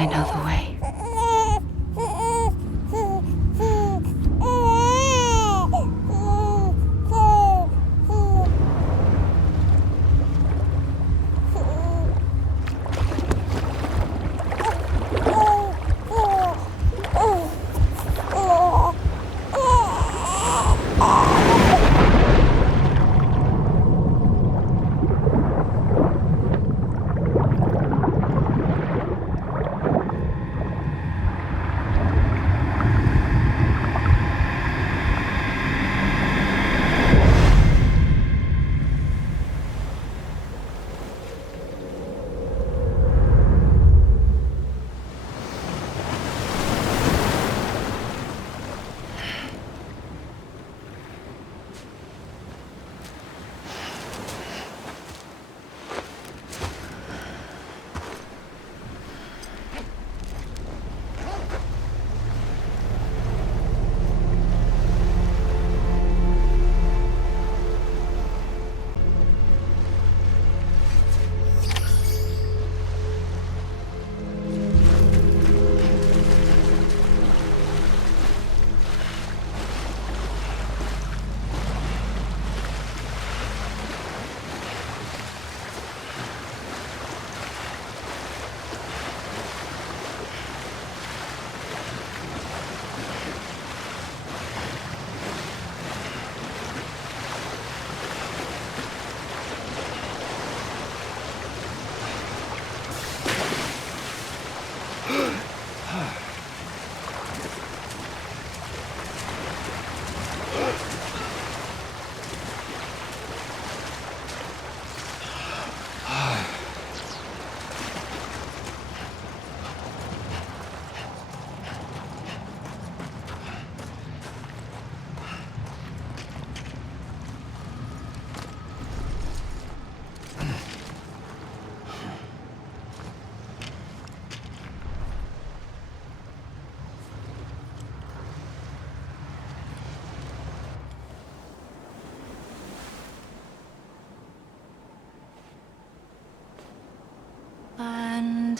I know the way.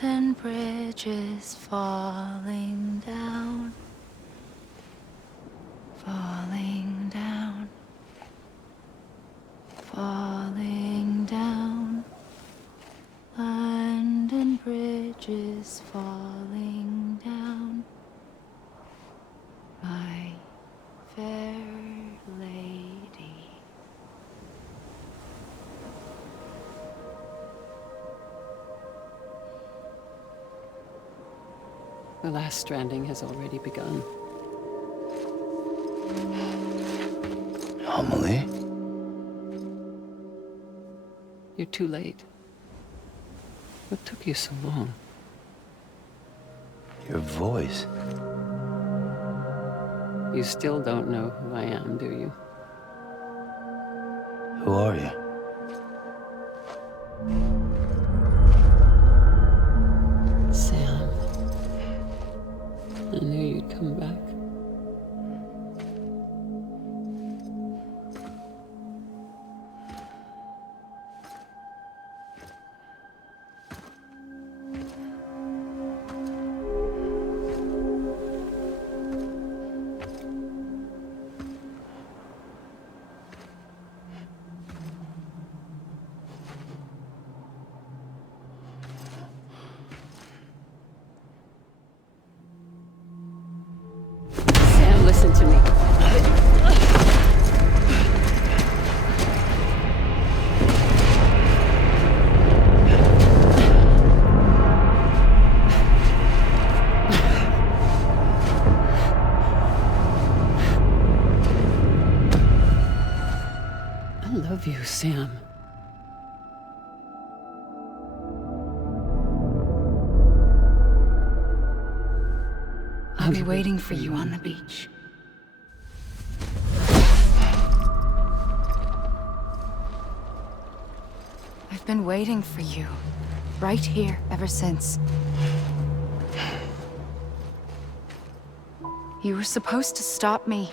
And bridges falling down, falling down, falling down. London bridges falling down, my fair lady. The last stranding has already begun. Amelie? You're too late. What took you so long? Your voice. You still don't know who I am, do you? Who are you? Sam. I knew you'd come back. Listen to me. I love you, Sam. I'll be waiting for you on the beach. I've been waiting for you, right here, ever since. You were supposed to stop me.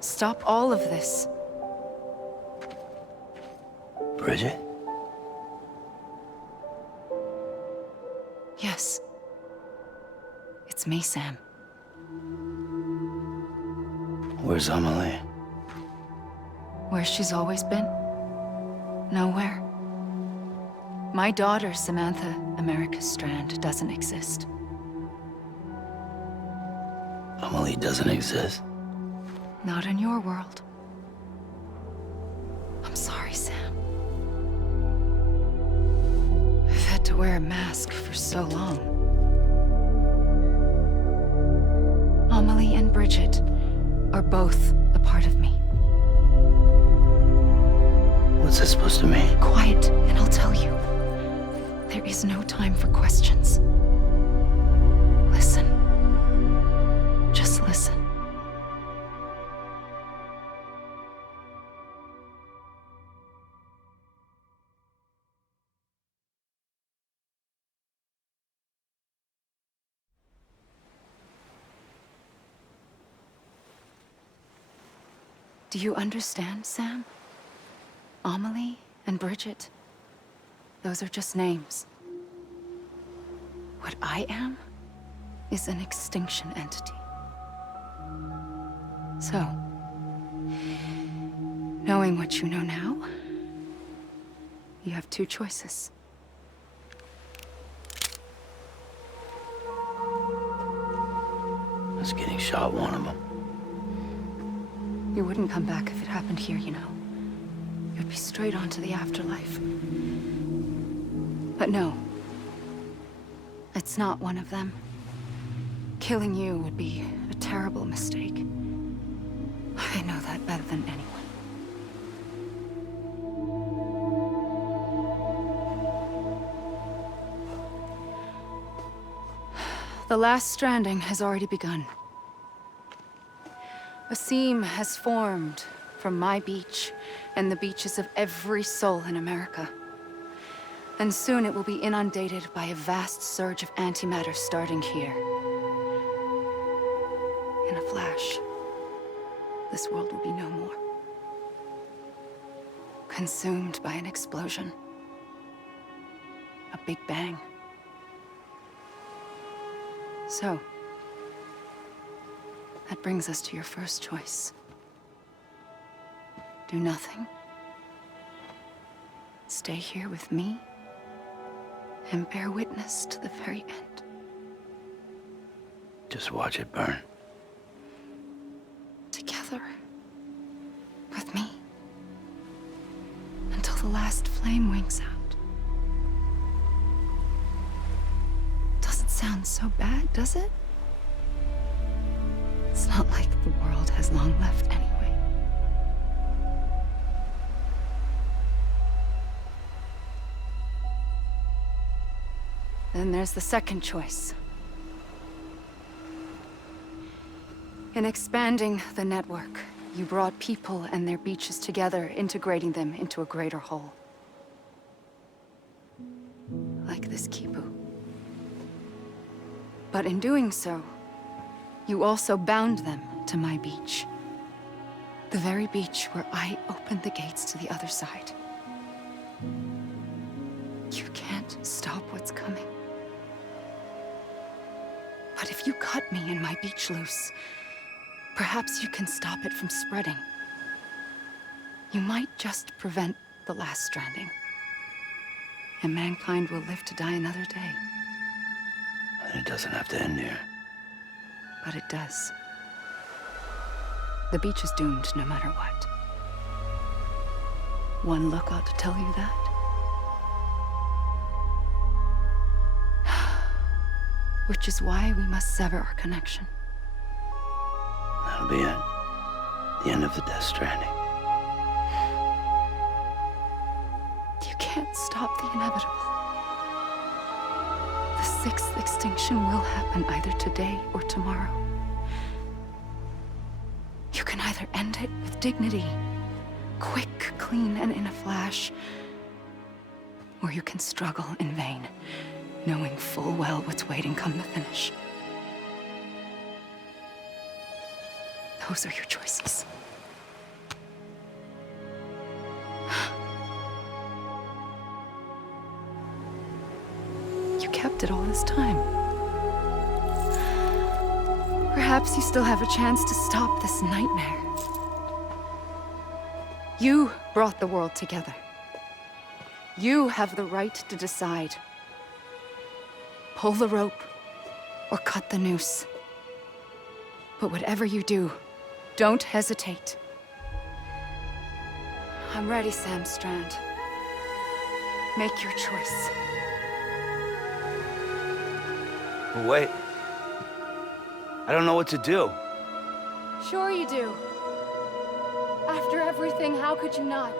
Stop all of this. Bridget? Yes. It's me, Sam. Where's Amelie? Where she's always been. Nowhere. My daughter, Samantha America Strand, doesn't exist. Amelie doesn't exist? Not in your world. I'm sorry, Sam. I've had to wear a mask for so long. Amelie and Bridget are both a part of me. What's that supposed to mean? Quiet, and I'll tell you. There is no time for questions. Listen. Just listen. Do you understand, Sam? Amelie and Bridget, those are just names. What I am is an extinction entity. So, knowing what you know now, you have two choices. Is getting shot one of them? You wouldn't come back if it happened here, you know. You'd be straight on to the afterlife. But no. It's not one of them. Killing you would be a terrible mistake. I know that better than anyone. The last stranding has already begun. A seam has formed from my beach and the beaches of every soul in America. And soon it will be inundated by a vast surge of antimatter starting here. In a flash, this world will be no more. Consumed by an explosion. A big bang. So, that brings us to your first choice. Do nothing. Stay here with me and bear witness to the very end. Just watch it burn. Together. With me. Until the last flame winks out. Doesn't sound so bad, does it? It's not like the world has long left anyway. Then there's the second choice. In expanding the network, you brought people and their beaches together, integrating them into a greater whole. Like this Kipu. But in doing so, you also bound them to my beach. The very beach where I opened the gates to the other side. You can't stop what's coming. But if you cut me and my beach loose, perhaps you can stop it from spreading. You might just prevent the last stranding. And mankind will live to die another day. And it doesn't have to end here. But it does. The beach is doomed no matter what. One look ought to tell you that. Which is why we must sever our connection. That'll be it. The end of the Death Stranding. You can't stop the inevitable. The sixth extinction will happen either today or tomorrow. You can either end it with dignity, quick, clean, and in a flash, or you can struggle in vain, knowing full well what's waiting come the finish. Those are your choices. You kept it all this time. Perhaps you still have a chance to stop this nightmare. You brought the world together. You have the right to decide. Pull the rope, or cut the noose. But whatever you do, don't hesitate. I'm ready, Sam Strand. Make your choice. Wait. I don't know what to do. Sure you do. After everything, how could you not?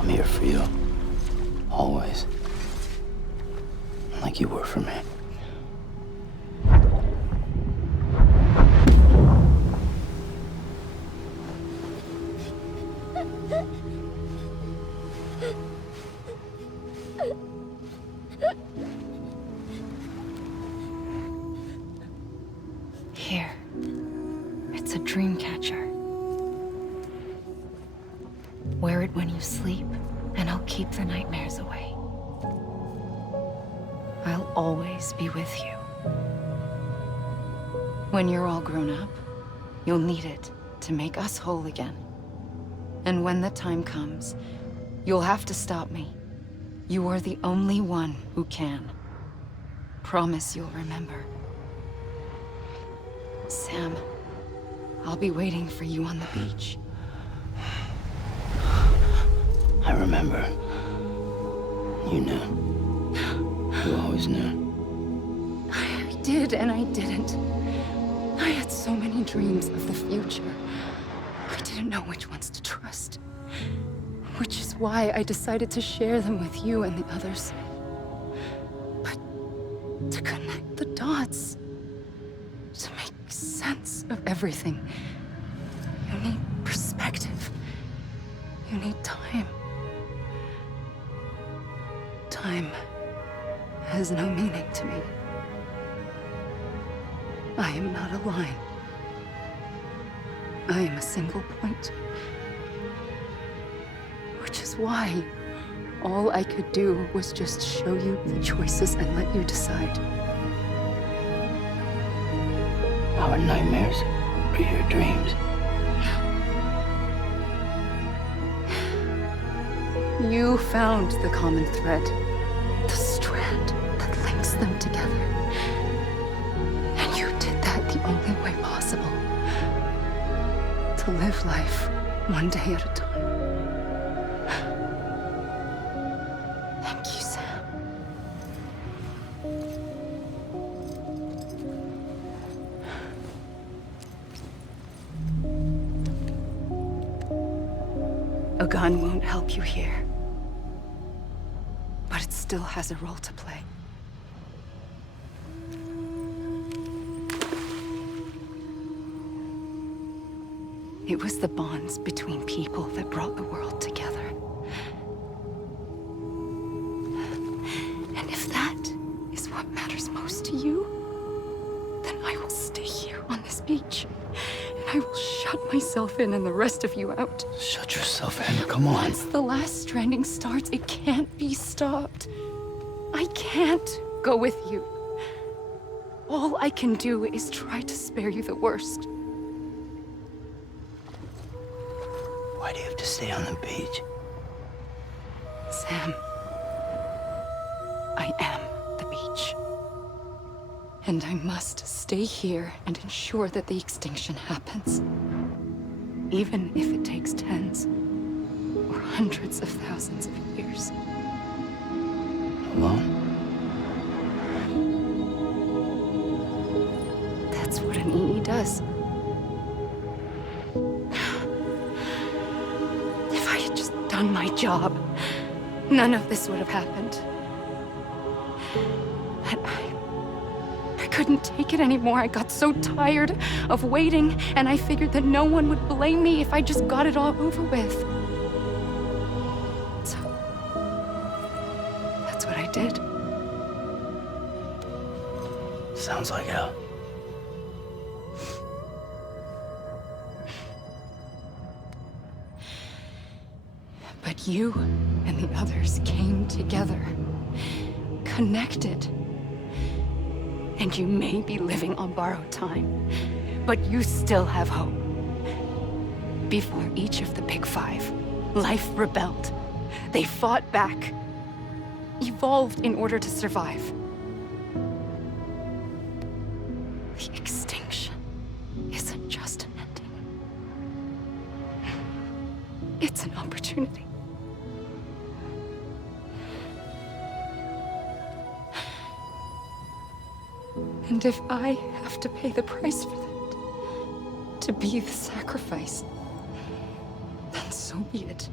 I'm here for you. Always. Like you were for me. Here. It's a dream catcher. Wear it when you sleep, and I'll keep the nightmares away. I'll always be with you. When you're all grown up, you'll need it to make us whole again. And when the time comes, you'll have to stop me. You are the only one who can. Promise you'll remember. Sam, I'll be waiting for you on the beach. I remember. You knew. You always knew. I did and I didn't. I had so many dreams of the future. I didn't know which ones to trust. Which is why I decided to share them with you and the others. But to connect the dots, to make sense of everything, you need perspective. You need time. Time has no meaning to me. I am not a line. I am a single point. Which is why all I could do was just show you the choices and let you decide. Our nightmares are your dreams. You found the common thread, the strand that links them together. And you did that the only way possible. To live life one day at a time. Thank you, Sam. A gun won't help you here. But it still has a role to play. It was the bonds between people that brought the world together. And if that is what matters most to you, then I will stay here on this beach. And I will shut myself in and the rest of you out. Shut yourself in, come on. Once the last stranding starts, it can't be stopped. I can't go with you. All I can do is try to spare you the worst. Why do you have to stay on the beach? Sam, I am the beach. And I must stay here and ensure that the extinction happens. Even if it takes tens or hundreds of thousands of years. Alone? That's what an EE does. If I had just done my job, none of this would have happened. But I couldn't take it anymore. I got so tired of waiting, and I figured that no one would blame me if I just got it all over with. So, that's what I did. Sounds like hell. But you and the others came together, connected. And you may be living on borrowed time, but you still have hope. Before each of the Big Five, life rebelled. They fought back, evolved in order to survive. The extinction isn't just an ending. It's an opportunity. And if I have to pay the price for that, to be the sacrifice, then so be it.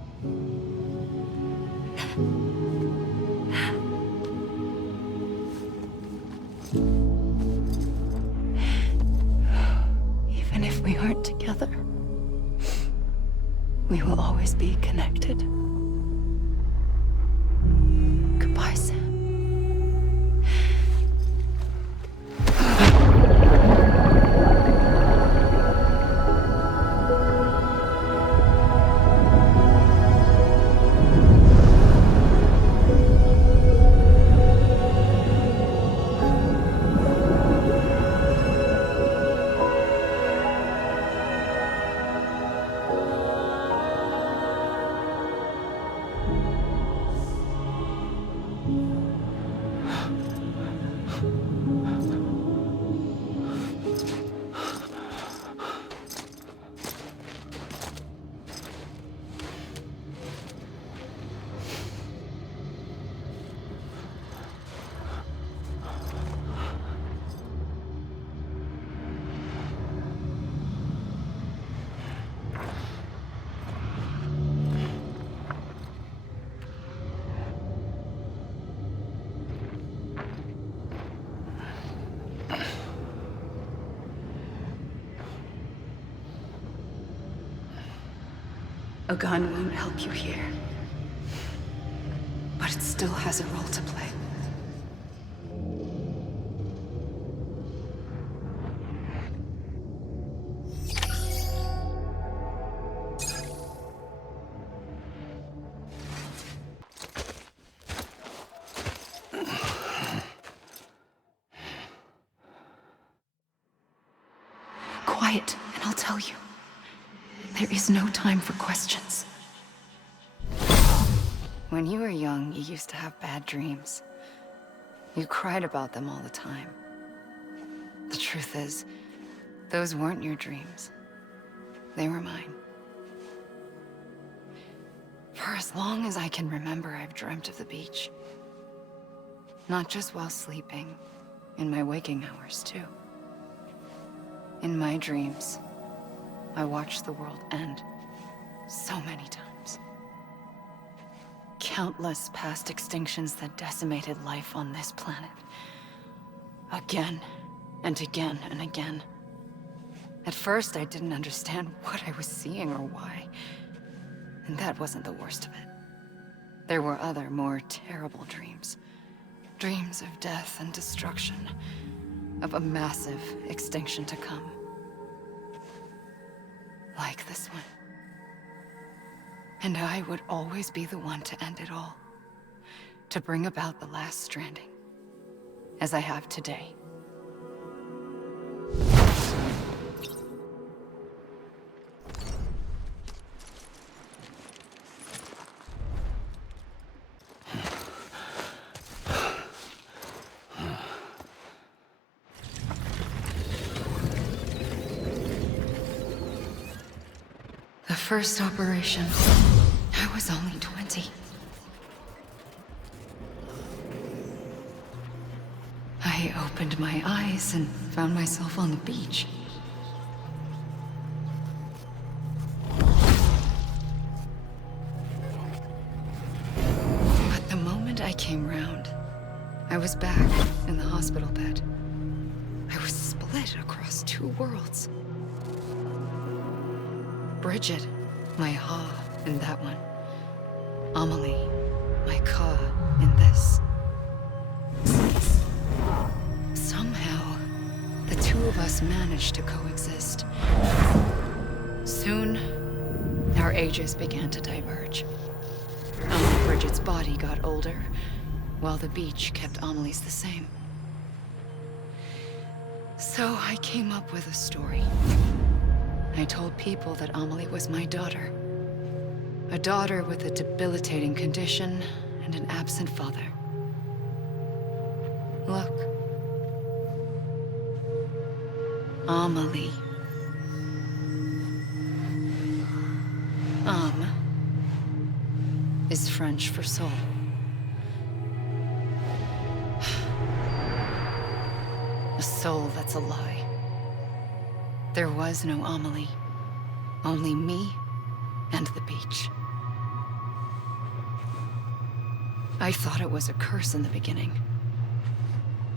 Even if we aren't together, we will always be connected. Goodbye, Sam. A gun won't help you here, but it still has a role to play. Quiet, and I'll tell you. There is no time for questions. When you were young, you used to have bad dreams. You cried about them all the time. The truth is, those weren't your dreams. They were mine. For as long as I can remember, I've dreamt of the beach. Not just while sleeping, in my waking hours, too. In my dreams, I watched the world end so many times. Countless past extinctions that decimated life on this planet. Again, and again, and again. At first, I didn't understand what I was seeing or why. And that wasn't the worst of it. There were other, more terrible dreams. Dreams of death and destruction. Of a massive extinction to come. Like this one. And I would always be the one to end it all. To bring about the last stranding. As I have today. The first operation, I was only 20. I opened my eyes and found myself on the beach. But the moment I came round, I was back in the hospital bed. divided across two worlds. Bridget, my Ha in that one. Amelie, my Ka in this. Somehow, the two of us managed to coexist. Soon, our ages began to diverge. Bridget's body got older, while the beach kept Amelie's the same. So I came up with a story. I told people that Amelie was my daughter. A daughter with a debilitating condition and an absent father. Look. Amelie. Is French for soul. A soul that's a lie. There was no Amelie. Only me and the beach. I thought it was a curse in the beginning.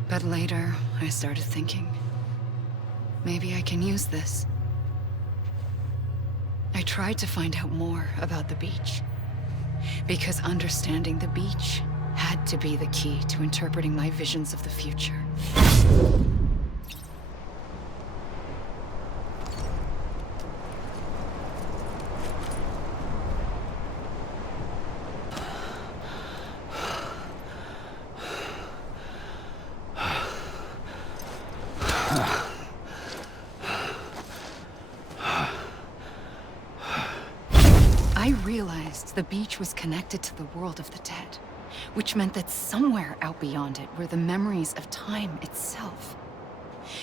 But later, I started thinking, maybe I can use this. I tried to find out more about the beach. Because understanding the beach had to be the key to interpreting my visions of the future. I realized the beach was connected to the world of the dead, which meant that somewhere out beyond it were the memories of time itself,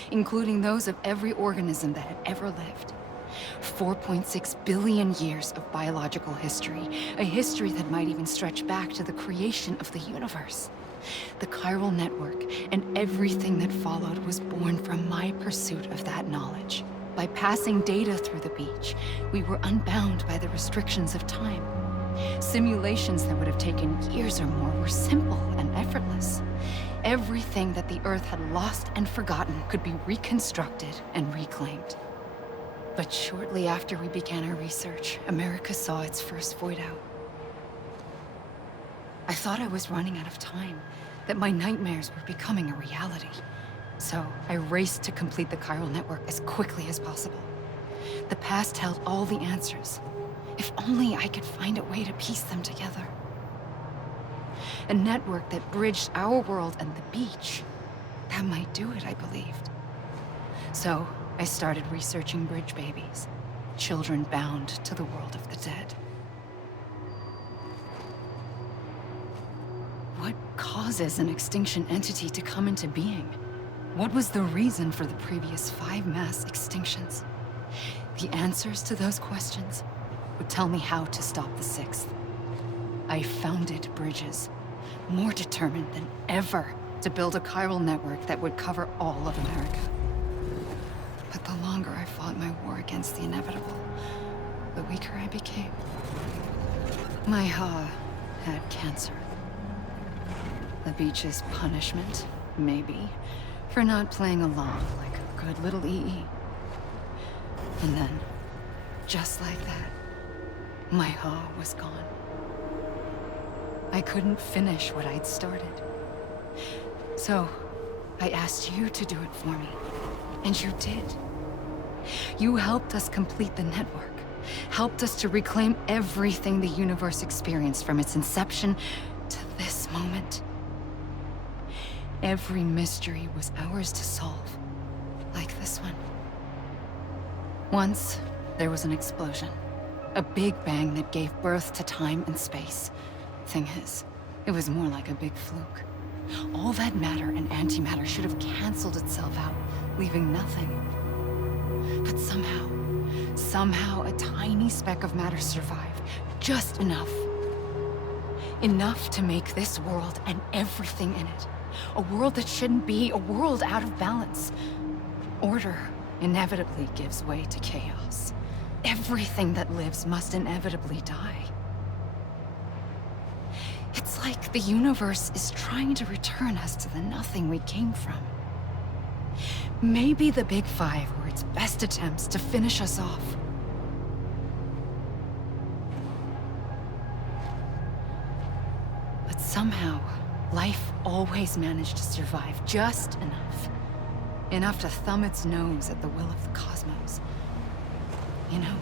including those of every organism that had ever lived. 4.6 billion years of biological history, a history that might even stretch back to the creation of the universe. The chiral network and everything that followed was born from my pursuit of that knowledge. By passing data through the beach, we were unbound by the restrictions of time. Simulations that would have taken years or more were simple and effortless. Everything that the Earth had lost and forgotten could be reconstructed and reclaimed. But shortly after we began our research, America saw its first void out. I thought I was running out of time, that my nightmares were becoming a reality. So I raced to complete the chiral network as quickly as possible. The past held all the answers. If only I could find a way to piece them together. A network that bridged our world and the beach. That might do it, I believed. So I started researching bridge babies, children bound to the world of the dead. What causes an extinction entity to come into being? What was the reason for the previous 5 mass extinctions? The answers to those questions would tell me how to stop the 6th. I founded bridges, more determined than ever to build a chiral network that would cover all of America. But the longer I fought my war against the inevitable, the weaker I became. My Ha had cancer. The beach's punishment, maybe, for not playing along like a good little EE. And then, just like that, my Ha was gone. I couldn't finish what I'd started. So, I asked you to do it for me, and you did. You helped us complete the network, helped us to reclaim everything the universe experienced from its inception to this moment. Every mystery was ours to solve, like this one. Once, there was an explosion. A big bang that gave birth to time and space. Thing is, it was more like a big fluke. All that matter and antimatter should have canceled itself out, leaving nothing. But somehow a tiny speck of matter survived. Just enough. Enough to make this world and everything in it. A world that shouldn't be, a world out of balance. Order inevitably gives way to chaos. Everything that lives must inevitably die. It's like the universe is trying to return us to the nothing we came from. Maybe the Big Five were its best attempts to finish us off. But somehow, life always managed to survive just enough. Enough to thumb its nose at the will of the cosmos. You know,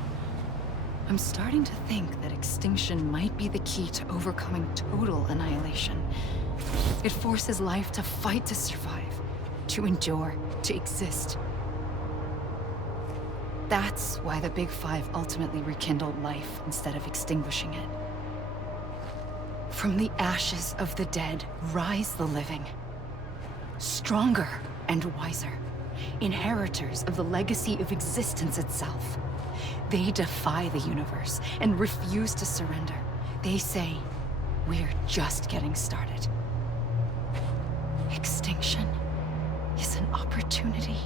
I'm starting to think that extinction might be the key to overcoming total annihilation. It forces life to fight to survive, to endure, to exist. That's why the Big Five ultimately rekindled life instead of extinguishing it. From the ashes of the dead rise the living. Stronger and wiser. Inheritors of the legacy of existence itself. They defy the universe and refuse to surrender. They say, we're just getting started. Extinction is an opportunity.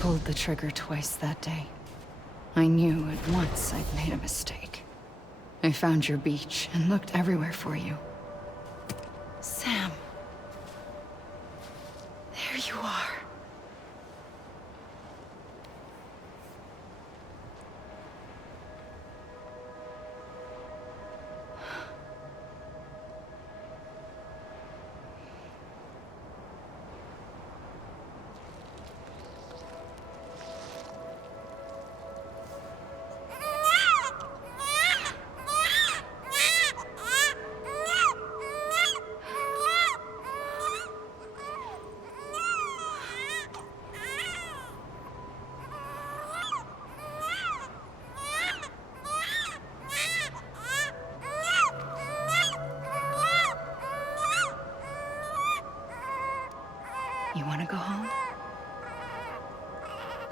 Pulled the trigger twice that day. I knew at once I'd made a mistake. I found your beach and looked everywhere for you. Sam. There you are. You want to go home?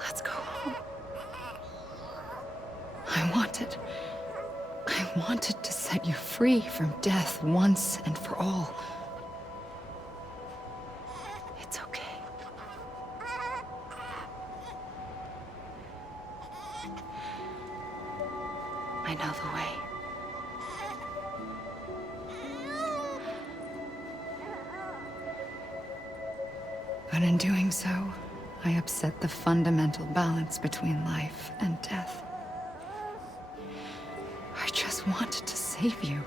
Let's go home. I wanted to set you free from death once and for all. It's okay. I know the way. But in doing so, I upset the fundamental balance between life and death. I just wanted to save you.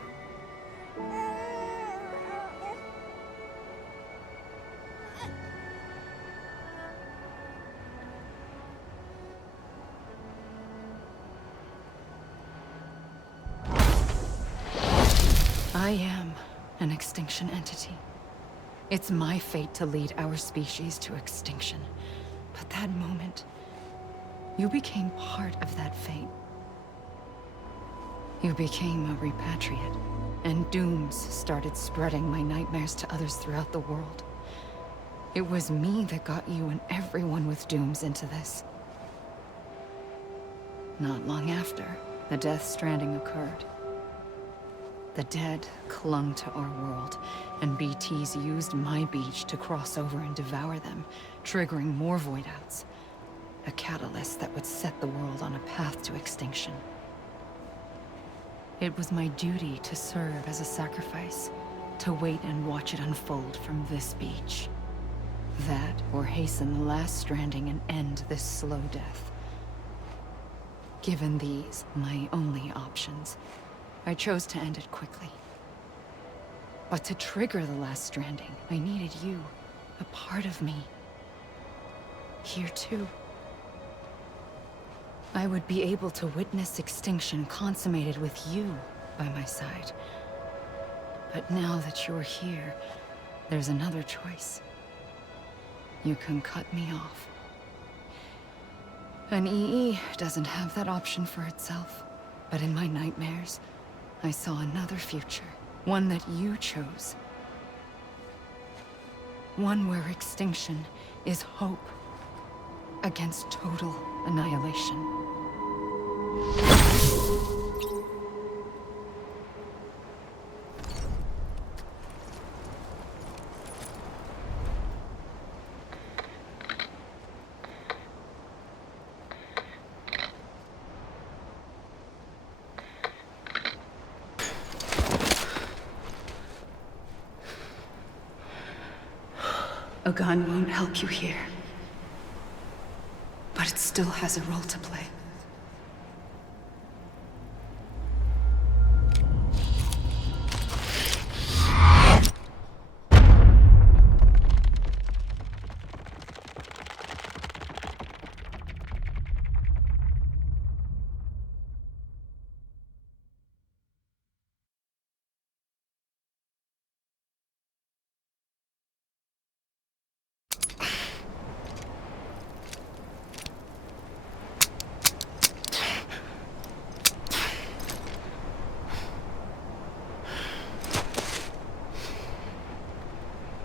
I am an extinction entity. It's my fate to lead our species to extinction. But that moment, you became part of that fate. You became a repatriate, and dooms started spreading my nightmares to others throughout the world. It was me that got you and everyone with dooms into this. Not long after, the Death Stranding occurred. The dead clung to our world, and BTs used my beach to cross over and devour them, triggering more void-outs. A catalyst that would set the world on a path to extinction. It was my duty to serve as a sacrifice, to wait and watch it unfold from this beach. That, or hasten the last stranding and end this slow death. Given these, my only options, I chose to end it quickly. But to trigger the last stranding, I needed you, a part of me. Here too. I would be able to witness extinction consummated with you by my side. But now that you're here, there's another choice. You can cut me off. An EE doesn't have that option for itself. But in my nightmares, I saw another future. One that you chose. One where extinction is hope. against total annihilation. A gun won't help you here. But it still has a role to play.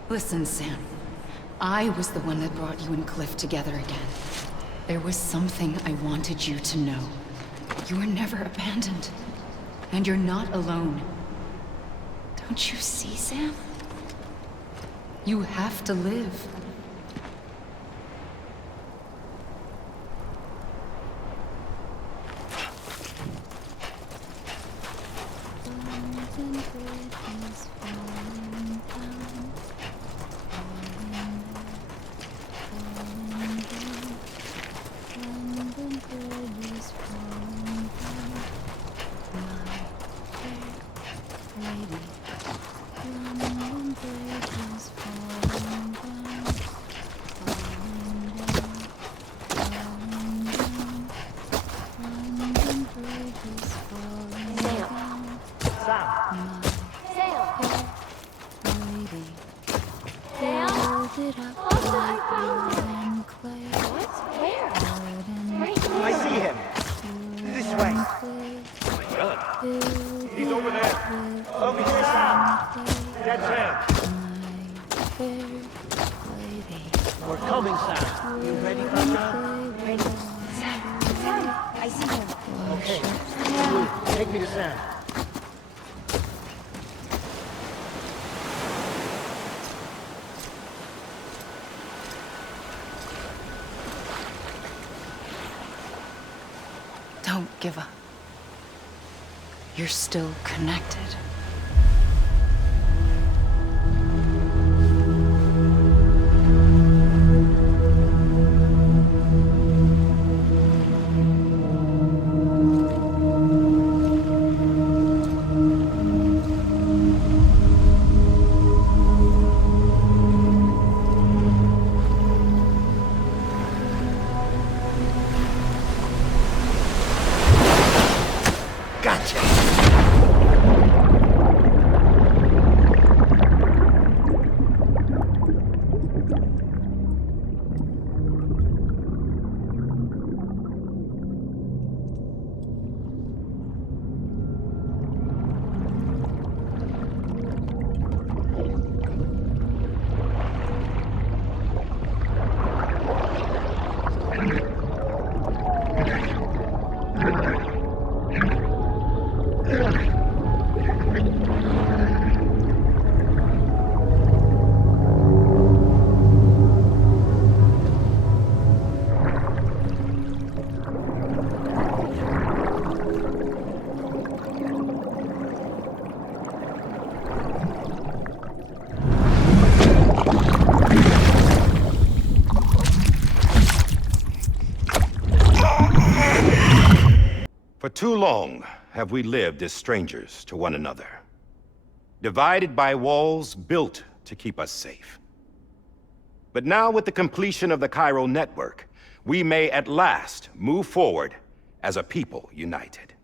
Listen, Sam. I was the one that brought you and Cliff together again. There was something I wanted you to know. You were never abandoned. And you're not alone. Don't you see, Sam? You have to live. Don't give up. You're still connected. For too long have we lived as strangers to one another, divided by walls built to keep us safe. But now, with the completion of the chiral network, we may at last move forward as a people united.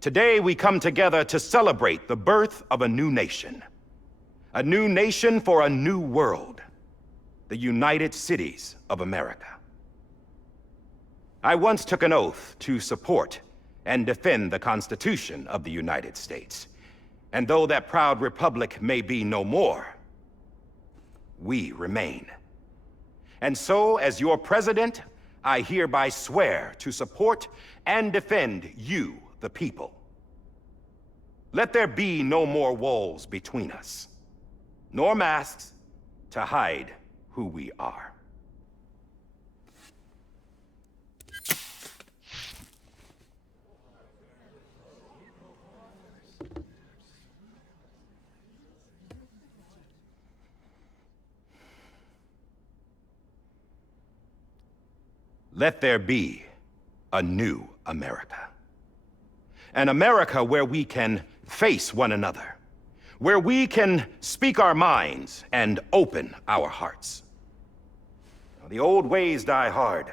Today we come together to celebrate the birth of a new nation. A new nation for a new world. The United Cities of America. I once took an oath to support and defend the Constitution of the United States. And though that proud republic may be no more, we remain. And so, as your president, I hereby swear to support and defend you, the people. Let there be no more walls between us, nor masks to hide who we are. Let there be a new America. An America where we can face one another, where we can speak our minds and open our hearts. The old ways die hard,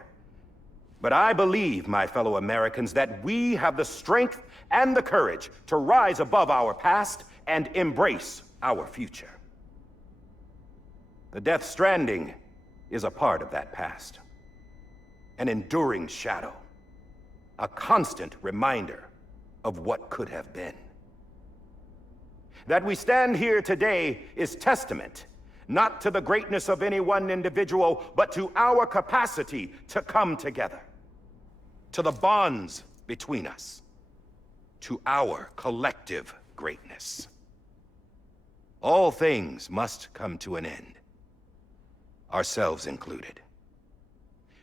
but I believe, my fellow Americans, that we have the strength and the courage to rise above our past and embrace our future. The Death Stranding is a part of that past. An enduring shadow, a constant reminder of what could have been. That we stand here today is testament, not to the greatness of any one individual, but to our capacity to come together, to the bonds between us, to our collective greatness. All things must come to an end, ourselves included.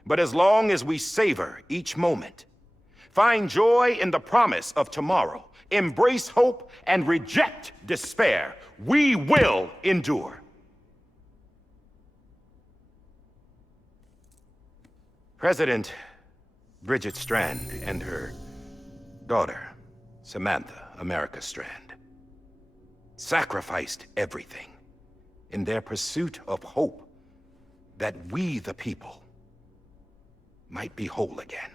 But as long as we savor each moment, find joy in the promise of tomorrow, embrace hope, and reject despair, we will endure. President Bridget Strand and her daughter, Samantha America Strand, sacrificed everything in their pursuit of hope that we, the people, might be whole again.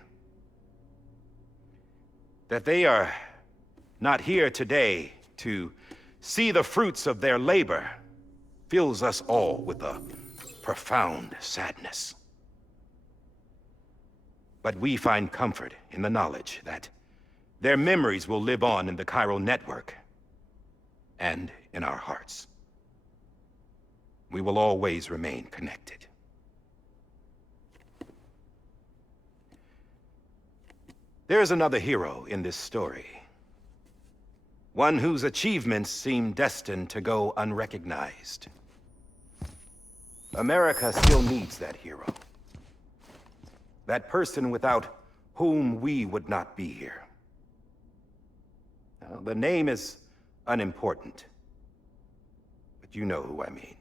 That they are not here today to see the fruits of their labor fills us all with a profound sadness. But we find comfort in the knowledge that their memories will live on in the chiral network and in our hearts. We will always remain connected. There is another hero in this story. One whose achievements seem destined to go unrecognized. America still needs that hero. That person without whom we would not be here. Now, the name is unimportant, but you know who I mean.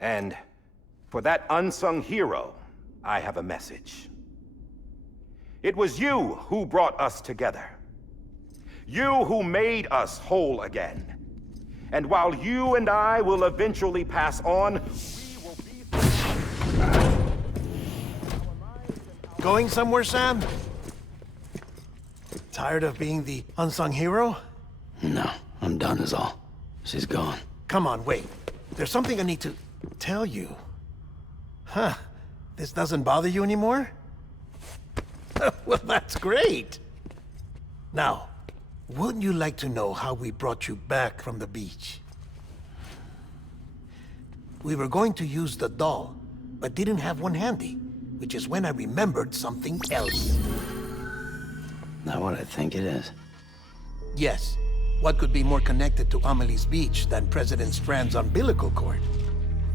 And for that unsung hero, I have a message. It was you who brought us together. You who made us whole again. And while you and I will eventually pass on, we will be... Going somewhere, Sam? Tired of being the unsung hero? No, I'm done is all. She's gone. Come on, wait. There's something I need to tell you. Huh. This doesn't bother you anymore? Well, that's great. Now, wouldn't you like to know how we brought you back from the beach? We were going to use the doll, but didn't have one handy, which is when I remembered something else. Not what I think it is. Yes. What could be more connected to Amelie's beach than President Strand's umbilical cord?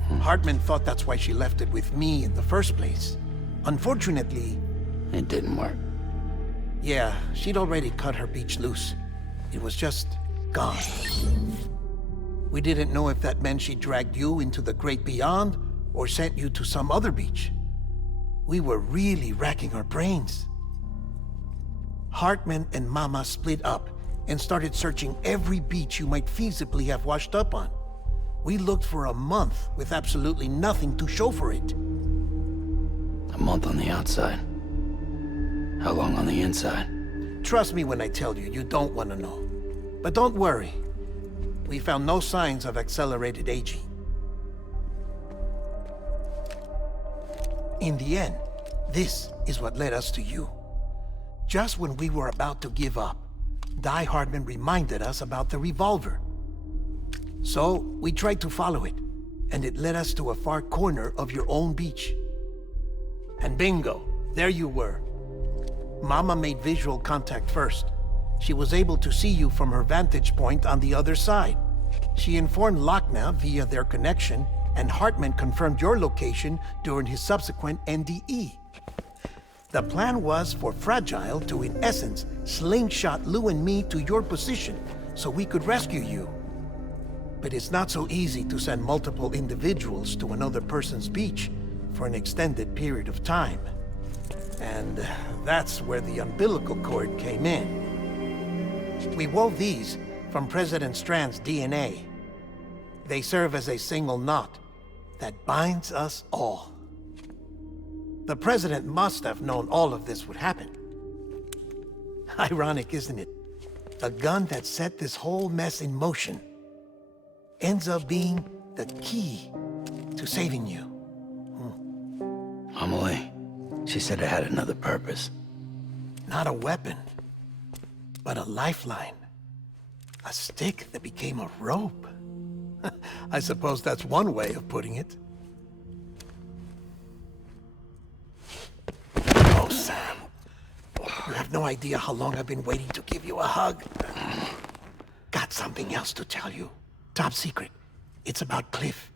Heartman thought that's why she left it with me in the first place. Unfortunately... It didn't work. Yeah, she'd already cut her beach loose. It was just gone. We didn't know if that meant she dragged you into the great beyond, or sent you to some other beach. We were really racking our brains. Heartman and Mama split up and started searching every beach you might feasibly have washed up on. We looked for a month with absolutely nothing to show for it. A month on the outside. How long on the inside? Trust me when I tell you, you don't want to know. But don't worry. We found no signs of accelerated aging. In the end, this is what led us to you. Just when we were about to give up, Die-Hardman reminded us about the revolver. So, we tried to follow it, and it led us to a far corner of your own beach. And bingo, there you were. Mama made visual contact first. She was able to see you from her vantage point on the other side. She informed Wagner via their connection, and Heartman confirmed your location during his subsequent NDE. The plan was for Fragile to, in essence, slingshot Lou and me to your position so we could rescue you. But it's not so easy to send multiple individuals to another person's beach for an extended period of time. And that's where the umbilical cord came in. We wove these from President Strand's DNA. They serve as a single knot that binds us all. The President must have known all of this would happen. Ironic, isn't it? The gun that set this whole mess in motion ends up being the key to saving you. Amelie, she said it had another purpose. Not a weapon, but a lifeline. A stick that became a rope. I suppose that's one way of putting it. Oh, Sam. You have no idea how long I've been waiting to give you a hug. Got something else to tell you. Top secret. It's about Cliff.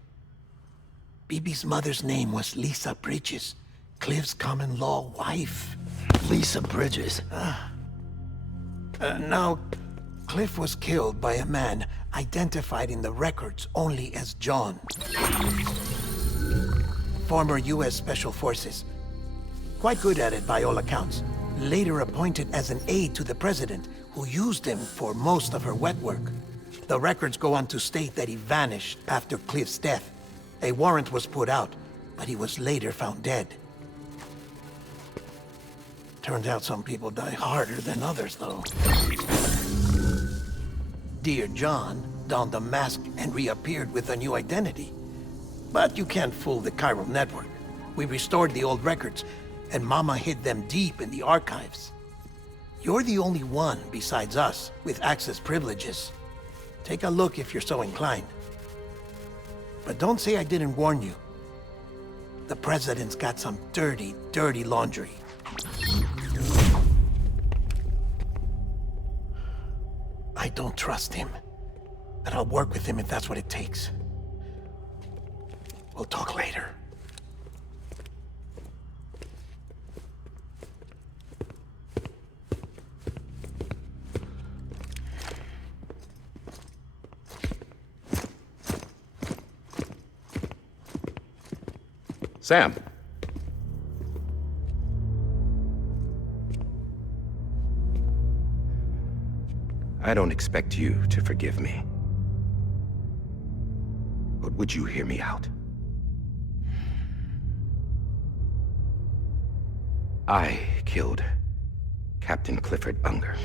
Bibi's mother's name was Lisa Bridges, Cliff's common-law wife. Lisa Bridges? Now, Cliff was killed by a man identified in the records only as John. Former U.S. Special Forces. Quite good at it by all accounts. Later appointed as an aide to the president, who used him for most of her wet work. The records go on to state that he vanished after Cliff's death. A warrant was put out, but he was later found dead. Turns out some people die harder than others, though. Dear John donned a mask and reappeared with a new identity. But you can't fool the chiral network. We restored the old records, and Mama hid them deep in the archives. You're the only one besides us with access privileges. Take a look if you're so inclined. But don't say I didn't warn you. The President's got some dirty, dirty laundry. I don't trust him, but I'll work with him if that's what it takes. We'll talk later. Sam. I don't expect you to forgive me. But would you hear me out? I killed Captain Clifford Unger.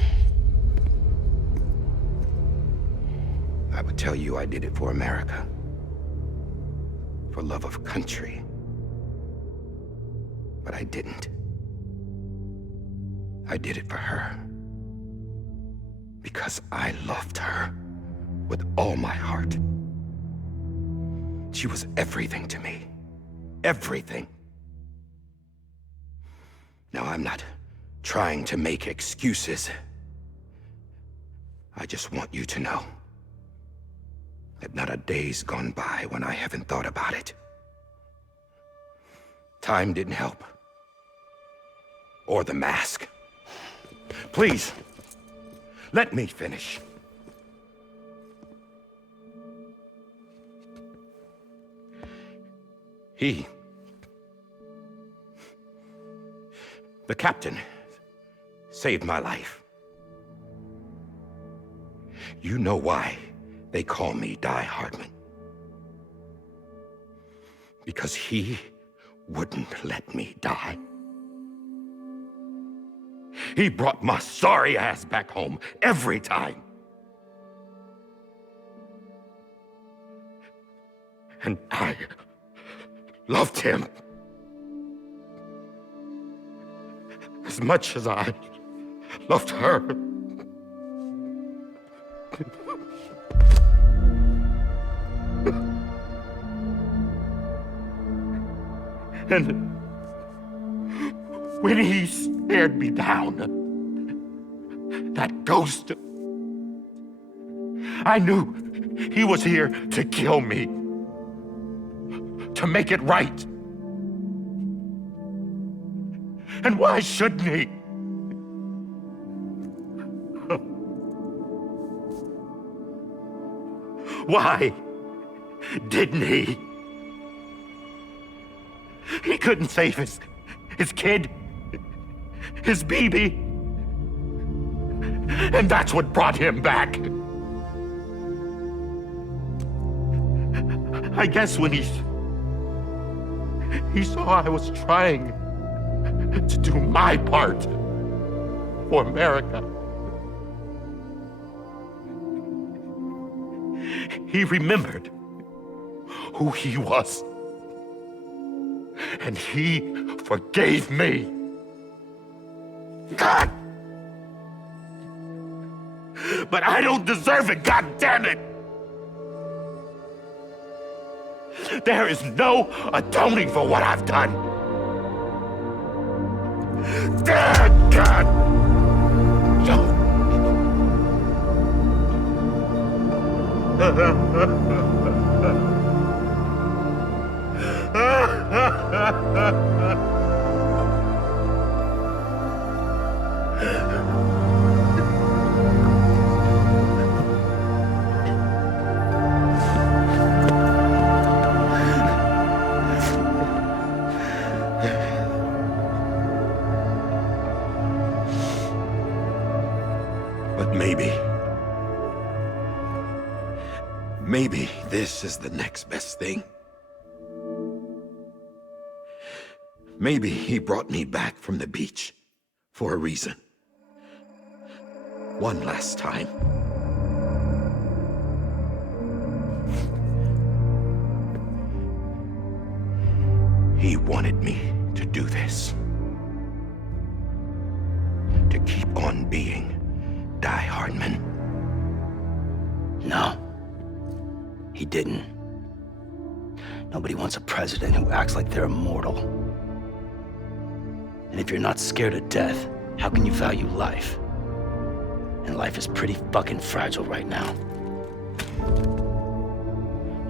I would tell you I did it for America. For love of country. But I didn't. I did it for her. Because I loved her with all my heart. She was everything to me. Everything. Now, I'm not trying to make excuses. I just want you to know that not a day's gone by when I haven't thought about it. Time didn't help. Or the mask. Please, let me finish. The captain, saved my life. You know why they call me Die-Hardman. Because he wouldn't let me die. He brought my sorry ass back home every time. And I loved him as much as I loved her. And when he stared me down, that ghost, I knew he was here to kill me, to make it right. And why shouldn't he? Why didn't he? He couldn't save his kid, his baby. And that's what brought him back. I guess when he saw I was trying to do my part for America, he remembered who he was. And he forgave me. God! But I don't deserve it, God damn it! There is no atoning for what I've done. God! But maybe this is the next best thing. Maybe he brought me back from the beach for a reason. One last time. He wanted me to do this. To keep on being Die-Hardman. No. He didn't. Nobody wants a president who acts like they're immortal. And if you're not scared of death, how can you value life? And life is pretty fucking fragile right now.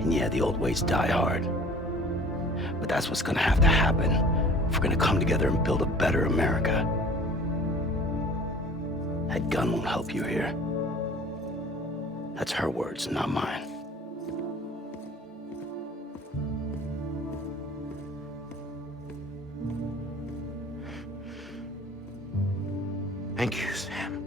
And yeah, the old ways die hard. But that's what's gonna have to happen if we're gonna come together and build a better America. That gun won't help you here. That's her words, not mine. Thank you, Sam.